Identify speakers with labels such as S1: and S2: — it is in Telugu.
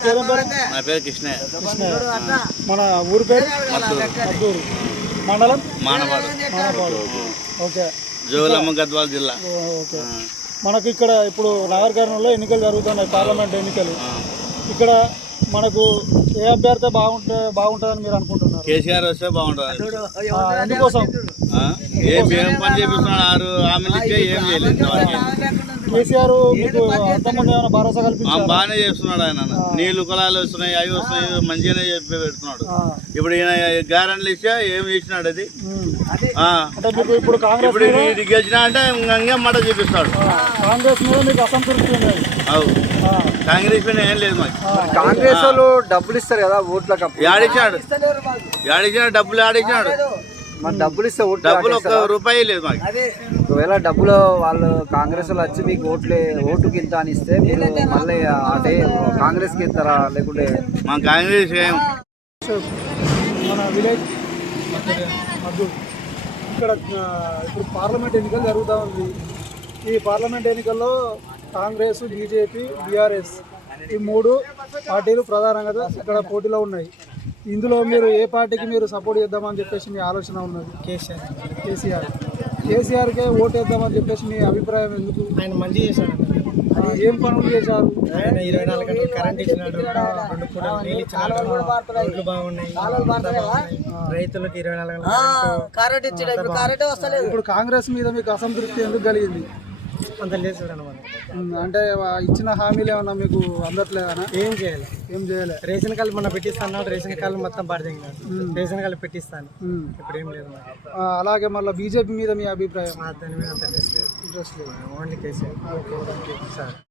S1: నా పేరు కృష్ణయ్య.
S2: మన ఊరి పేరు? మండలం?
S1: మానవాడు.
S2: మానపాడు ఓకే.
S1: జోగులమ్మ గద్వాల జిల్లా.
S2: ఓకే. మనకు ఇక్కడ ఇప్పుడు నాగరికర్ణంలో ఎన్నికలు జరుగుతున్నాయి పార్లమెంట్ ఎన్నికలు. ఇక్కడ మనకు ఏ అభ్యర్థి బాగుంటే బాగుంటుందని మీరు అనుకుంటున్నారు?
S1: కేసీఆర్ వస్తే బాగుంటుంది
S2: ఆ?
S1: ఏం ఏం పని చేపిస్తున్నాడు? ఆరు హామీలు ఇచ్చే ఏం చేయలేదు.
S2: కేసీఆర్ మీకు అంతమంది ఏమైనా భరోసా
S1: ఆ,
S2: కల్పించారు
S1: బాగానే చేస్తున్నాడు ఆయన నీళ్ళు కులాలు వస్తున్నాయి అవి వస్తున్నాయి మంచిగానే చెప్పి పెడుతున్నాడు ఇప్పుడు ఈయన గ్యారెంటీలు ఇచ్చా ఏం చేసినాడు అది? ఆ.
S2: అంటే మీకు ఇప్పుడు కాంగ్రెస్
S1: ఇప్పుడు ఇది గెలిచినా అంటే ఇంకేం మాట చూపిస్తాడు
S2: కాంగ్రెస్ మీద మీకు అసంతృప్తి ఉన్నది.
S1: అవు. కాంగ్రెస్ పైన ఏం లేదు మాకు.
S3: కాంగ్రెస్ వాళ్ళు డబ్బులు ఇస్తారు కదా ఓట్లకు అప్పుడు
S1: యాడిచ్చాడు యాడిచ్చినాడు డబ్బులు యాడిచ్చినాడు
S3: డబ్బులు ఇస్తే ఓట్లు
S1: డబ్బులు ఒక్క రూపాయి లేదు మాకు.
S3: ఒకవేళ డబ్బులు వాళ్ళు కాంగ్రెస్ వాళ్ళు వచ్చి మీకు ఓట్లే ఓటుకి ఇంత అని ఇస్తే మీరు మళ్ళీ అంటే కాంగ్రెస్కి ఇస్తారా లేకుంటే?
S1: మా కాంగ్రెస్ ఏం.
S2: మన విలేజ్ ఇక్కడ ఇప్పుడు పార్లమెంట్ ఎన్నికలు జరుగుతూ ఉంది. ఈ పార్లమెంట్ ఎన్నికల్లో కాంగ్రెస్ బీజేపీ బీఆర్ఎస్ ఈ మూడు పార్టీలు ప్రధానంగా ఇక్కడ పోటీలో ఉన్నాయి. ఇందులో మీరు ఏ పార్టీకి మీరు సపోర్ట్ చేద్దామని చెప్పేసి మీ ఆలోచన ఉన్నది? కేసీఆర్. కేసీఆర్. కేసీఆర్కే ఓటు వేద్దామని చెప్పేసి మీ అభిప్రాయం ఎందుకు?
S4: ఆయన మంచి చేశాడు.
S2: ఏం పనులు చేశారు?
S4: ఆయన ఇరవై నాలుగు గంటలు కరెంట్ ఇచ్చినాడు. రెండు కూడా నీళ్ళు ఇచ్చినాడు. రోడ్లు బాగున్నాయి. అంతా బాగున్నాయి. రైతులకు ఇరవై నాలుగు గంటలు కరెంట్
S2: ఇప్పుడు కాంగ్రెస్ మీద మీకు అసంతృప్తి ఎందుకు కలిగింది?
S4: అంత లేదు
S2: అంటే ఇచ్చిన హామీలు ఏమన్నా మీకు అందట్లేదనా?
S4: ఏం చేయాలి?
S2: ఏం చేయలే?
S4: రేషన్ కార్డు మొన్న పెట్టిస్తాను రేషన్ కార్డు మొత్తం పడిదిగినాడు రేషన్ కార్డు పెట్టిస్తాను. ఇప్పుడు ఏం లేదు
S2: అలాగే మళ్ళీ బీజేపీ మీద మీ అభిప్రాయం?
S4: దాని మీద అంత ఇంట్రెస్ట్ లేదు.
S2: ఇంట్రెస్ట్ లేదు.
S4: ఓన్లీ కేసీఆర్. సార్.